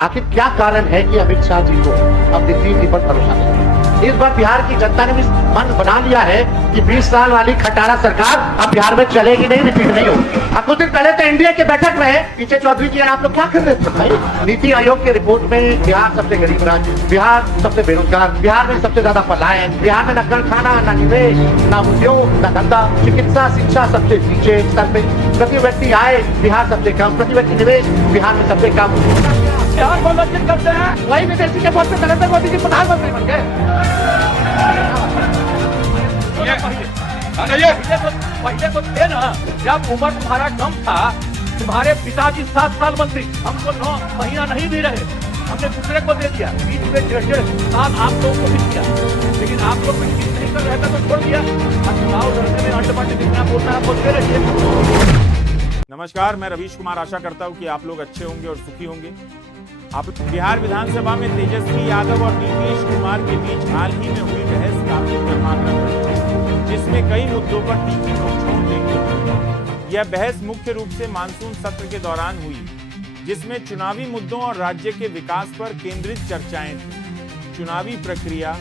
आखिर क्या कारण है कि अमित शाह जी को अब नीतीश पर भरोसा नहीं? इस बार बिहार की जनता ने भी मन बना लिया है कि 20 साल वाली खटारा सरकार अब बिहार में चलेगी नहीं, रिपीट नहीं होगी। कुछ दिन पहले तो एनडीए के बैठक में पीछे चौधरी जी आप लोग क्या कर रहे थे भाई? नीति आयोग की रिपोर्ट में बिहार सबसे गरीब राज्य, बिहार सबसे बेरोजगार, बिहार में सबसे ज्यादा पलायन, बिहार में न कारखाना, न निवेश, न उद्योग, न धंधा, चिकित्सा शिक्षा सबसे नीचे स्तर पे, प्रति व्यक्ति आय बिहार सबसे कम, प्रति व्यक्ति निवेश बिहार में सबसे कम। बिहार को लक्षित करते हैं, वही विदेशी के पद पे नरेंद्र मोदी जी प्रधानमंत्री बन गए। पहले तो थे ना, जब उम्र तुम्हारा कम था, तुम्हारे पिताजी 7 साल मंत्री, हमको 9 महीना नहीं दे रहे, हमने दूसरे को दे दिया, बीच में 1.5 साल आप लोगों को भी दिया, लेकिन आप लोग नहीं कर रहे थे तो छोड़ दिया। चुनाव लड़ने में अंडमान जितना बोलना है बोलते रहिए। नमस्कार, मैं रवीश कुमार आशा करता हूं कि आप लोग अच्छे होंगे और सुखी होंगे। आप बिहार विधानसभा में तेजस्वी यादव और नीतीश कुमार के बीच हाल ही में हुई बहस काफी गर्मागरम रही, जिसमें कई मुद्दों पर तीखी नोकझोंक देखी गई। यह बहस मुख्य रूप से मानसून सत्र के दौरान हुई, जिसमें चुनावी मुद्दों और राज्य के विकास पर केंद्रित चर्चाएं थी। चुनावी प्रक्रिया,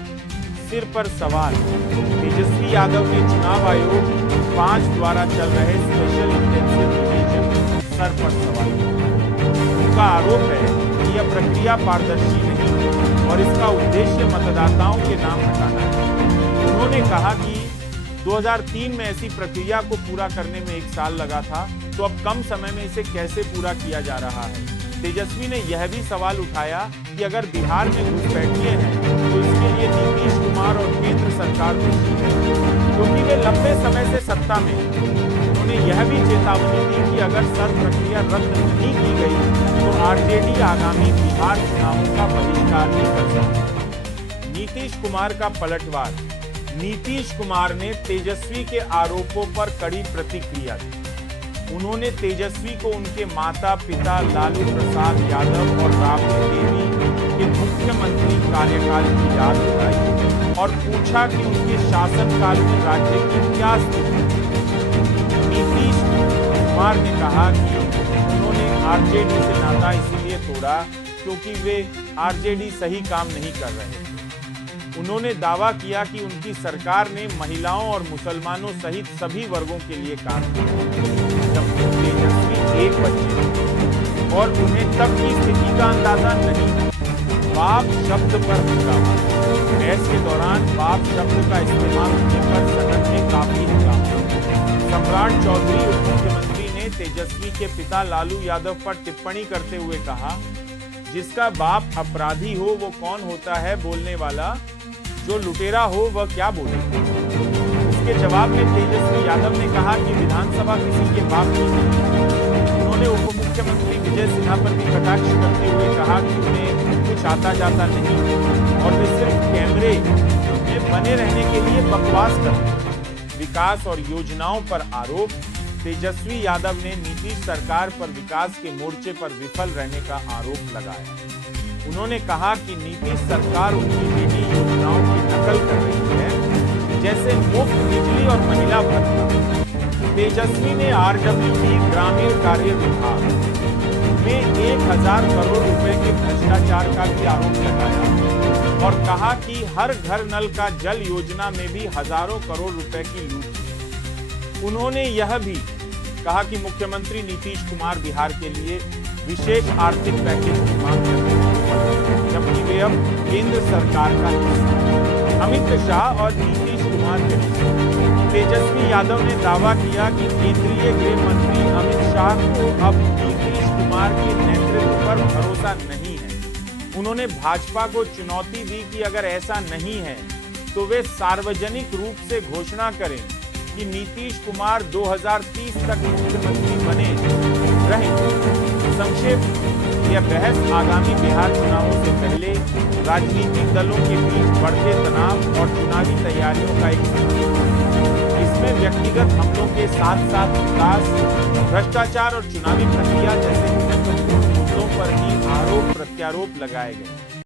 सिर पर सवाल। तेजस्वी यादव ने चुनाव आयोग 5 द्वारा चल रहे स्पेशल इंटेंसिव रिवीजन सर पर सवाल। उनका आरोप है कि यह प्रक्रिया पारदर्शी नहीं और इसका उद्देश्य मतदाताओं के नाम हटाना है। उन्होंने कहा कि 2003 में ऐसी प्रक्रिया को पूरा करने में 1 साल लगा था, तो अब कम समय में इसे कैसे पूरा किया जा रहा है। तेजस्वी ने यह भी सवाल उठाया कि अगर बिहार में घुसपैठिए हैं तो इसके लिए नीतीश कुमार और केंद्र सरकार दोषी है, क्योंकि वे लंबे समय से सत्ता में। उन्होंने यह भी चेतावनी दी कि अगर सर प्रक्रिया रद्द नहीं की गई तो आरजेडी आगामी बिहार चुनावों का बहिष्कार भी कर सकती है। नीतीश कुमार का पलटवार। नीतीश कुमार ने तेजस्वी के आरोपों पर कड़ी प्रतिक्रिया दी। उन्होंने तेजस्वी को उनके माता पिता लालू प्रसाद यादव और राबड़ी देवी के मुख्यमंत्री कार्यकाल की याद दिलाई और पूछा कि उनके शासनकाल में राज्य की क्या स्थिति थी। नीतीश कुमार ने कहा कि उन्होंने आरजेडी से नाता इसीलिए तोड़ा क्योंकि वे आरजेडी सही काम नहीं कर रहे थे। उन्होंने दावा किया कि उनकी सरकार ने महिलाओं और मुसलमानों सहित सभी वर्गों के लिए काम किया, जबकि तेजस्वी एक बच्चे और उन्हें तब की स्थिति का अंदाजा नहीं। बाप शब्द पर हंगामा। बहस के दौरान बाप शब्द का इस्तेमाल होने पर सदन में काफी हंगामा। सम्राट चौधरी उप मुख्यमंत्री ने तेजस्वी के पिता लालू यादव पर टिप्पणी करते हुए कहा, जिसका बाप अपराधी हो वो कौन होता है बोलने वाला, जो लुटेरा हो वह क्या बोले। इसके जवाब में तेजस्वी यादव ने कहा कि विधानसभा किसी के बाप की नहीं। उन्होंने उप मुख्यमंत्री विजय सिन्हा पर भी कटाक्ष करते हुए कहा कि उन्हें कुछ आता जाता नहीं और वे सिर्फ कैमरे में बने रहने के लिए बकवास करते हैं। विकास और योजनाओं पर आरोप। तेजस्वी यादव ने नीतीश सरकार पर विकास के मोर्चे पर विफल रहने का आरोप लगाया। उन्होंने कहा कि नीतीश सरकार उनकी बेटी योजनाओं की नकल कर रही है, जैसे मुफ्त बिजली और महिला भत्ता। तेजस्वी ने आरडब्ल्यूडी ग्रामीण कार्य विभाग में 1000 करोड़ रुपए के भ्रष्टाचार का भी आरोप लगाया और कहा कि हर घर नल का जल योजना में भी हजारों करोड़ रुपए की लूट। उन्होंने यह भी कहा कि मुख्यमंत्री नीतीश कुमार बिहार के लिए विशेष आर्थिक पैकेज की मांग करते हैं, जबकि वे अब केंद्र सरकार का हिस्सा। अमित शाह और नीतीश कुमार के बीच तेजस्वी यादव ने दावा किया कि केंद्रीय गृह मंत्री अमित शाह को अब नीतीश कुमार के नेतृत्व पर भरोसा नहीं है। उन्होंने भाजपा को चुनौती दी कि अगर ऐसा नहीं है तो वे सार्वजनिक रूप से घोषणा करें कि नीतीश कुमार 2030 तक मुख्यमंत्री बने रहेंगे। संक्षेप, यह बहस आगामी बिहार चुनावों से पहले राजनीतिक दलों के बीच बढ़ते तनाव और चुनावी तैयारियों का एक संकेत है। इसमें व्यक्तिगत हमलों के साथ साथ विकास, भ्रष्टाचार और चुनावी प्रक्रिया जैसे महत्वपूर्ण मुद्दों पर ही आरोप प्रत्यारोप लगाए गए।